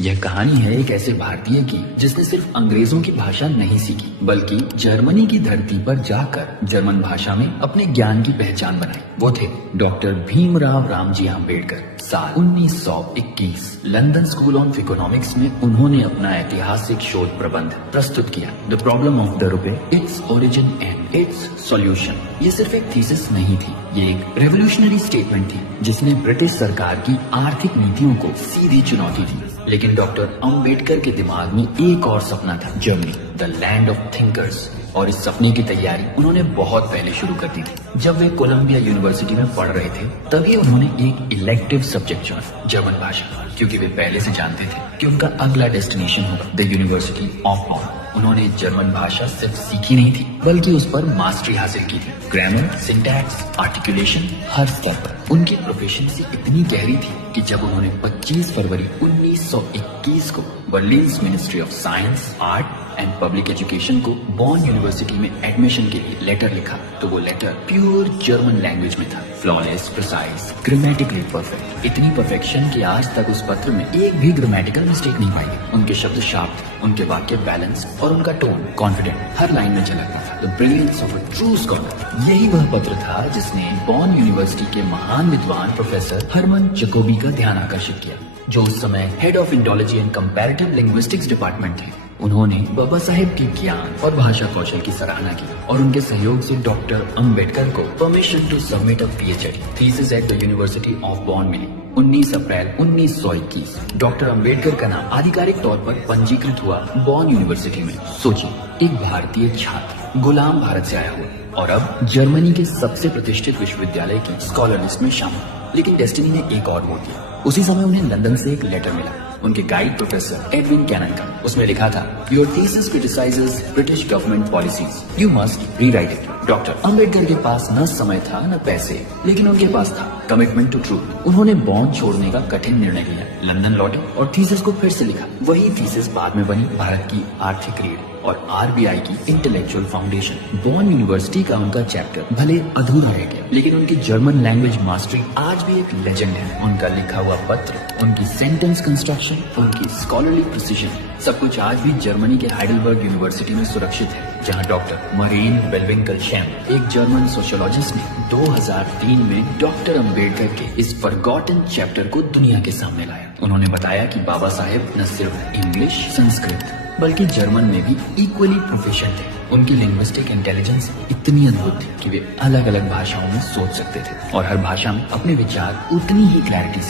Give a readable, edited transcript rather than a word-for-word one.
यह कहानी है एक ऐसे भारतीय की जिसने सिर्फ अंग्रेजों की भाषा नहीं सीखी बल्कि जर्मनी की धरती पर जाकर जर्मन भाषा में अपने ज्ञान की पहचान बनाई। वो थे डॉक्टर भीमराव रामजी आम्बेडकर। साल 1921 लंदन स्कूल ऑफ इकोनॉमिक्स में उन्होंने अपना ऐतिहासिक शोध प्रबंध प्रस्तुत किया, द प्रॉब्लम ऑफ द रुपए, its origin and it's solution. ये सिर्फ एक थीसिस नहीं थी, ये एक रेवोल्यूशनरी स्टेटमेंट थी जिसने ब्रिटिश सरकार की आर्थिक नीतियों को सीधी चुनौती दी। लेकिन डॉक्टर अंबेडकर के दिमाग में एक और सपना था, Germany, the land of thinkers. और इस सपने की तैयारी उन्होंने बहुत पहले शुरू कर दी थी। जब वे कोलंबिया यूनिवर्सिटी में पढ़ रहे थे तभी उन्होंने एक इलेक्टिव सब्जेक्ट चुना, जर्मन भाषा, क्योंकि वे पहले से जानते थे कि उनका अगला डेस्टिनेशन होगा द यूनिवर्सिटी ऑफ बॉन। उन्होंने जर्मन भाषा सिर्फ सीखी नहीं थी बल्कि उस पर मास्टरी हासिल की थी। ग्रामर, सिंटैक्स, आर्टिकुलेशन, हर स्तर पर उनकी प्रोफिशिएंसी इतनी गहरी थी कि जब उन्होंने 25 फरवरी 1921 को Berlin ministry of science, art and public education को बॉन यूनिवर्सिटी में एडमिशन के लिए लेटर लिखा तो वो लेटर प्योर जर्मन लैंग्वेज में था, फ्लॉलेस, प्रिसाइज, ग्रामेटिकली परफेक्ट। इतनी परफेक्शन कि आज तक उस पत्र में एक भी ग्रामेटिकल मिस्टेक नहीं पाई। उनके शब्द शार्प थे, उनके वाक्य बैलेंस और उनका टोन कॉन्फिडेंट हर लाइन में झलकता था। The brilliance of a true scholar. यही वह पत्र था जिसने बॉन यूनिवर्सिटी के महान विद्वान प्रोफेसर हरमन जैकोबी का ध्यान आकर्षित किया, जो उस समय head of Indology and comparative linguistics department थे। उन्होंने बाबा साहेब के ज्ञान और भाषा कौशल की सराहना की और उनके सहयोग से डॉक्टर अंबेडकर को permission to submit a PhD thesis at the University of Bonn मिली। 19 अप्रैल 1921 डॉक्टर अंबेडकर का नाम आधिकारिक तौर पर पंजीकृत हुआ बॉन यूनिवर्सिटी में। सोचिए, एक भारतीय छात्र गुलाम भारत से आया हुआ और अब जर्मनी के सबसे प्रतिष्ठित विश्वविद्यालय की स्कॉलर लिस्ट में शामिल। लेकिन डेस्टिनी ने एक और मोड़ दिया। उसी समय उन्हें लंदन से एक लेटर मिला, उनके गाइड प्रोफेसर एडविन कैनन का। उसमें लिखा था, your thesis criticises British government policies, you must rewrite it. Doctor Ambedkar के पास न समय था न पैसे, लेकिन उनके पास था कमिटमेंट टू ट्रूथ। उन्होंने बॉन छोड़ने का कठिन निर्णय लिया, लंदन लौटे और थीसिस को फिर से लिखा। वही थीसिस बाद में बनी भारत की आर्थिक रीढ़ और आरबीआई की इंटेलेक्चुअल फाउंडेशन। बॉन यूनिवर्सिटी का उनका चैप्टर भले अधूरा रह गया, लेकिन उनकी जर्मन लैंग्वेज मास्टरी आज भी एक लेजेंड है। उनका लिखा हुआ पत्र, उनकी सेंटेंस कंस्ट्रक्शन, उनकी स्कॉलरली प्रिसीजन, सब कुछ आज भी जर्मनी के हाइडेलबर्ग यूनिवर्सिटी में सुरक्षित है, जहां डॉक्टर मरीन बेलविंकलशैम, एक जर्मन सोशियोलॉजिस्ट ने 2003 में डॉक्टर अंबेडकर के इस फॉरगॉटन चैप्टर को दुनिया के सामने लाया। उन्होंने बताया कि बाबा साहेब न सिर्फ इंग्लिश, संस्कृत बल्कि जर्मन में भी इक्वली प्रोफिशिएंट थे। उनकी लिंग्विस्टिक इंटेलिजेंस इतनी अद्भुत थी कि वे अलग अलग भाषाओं में सोच सकते थे और हर भाषा में अपने विचार उतनी ही क्लैरिटी से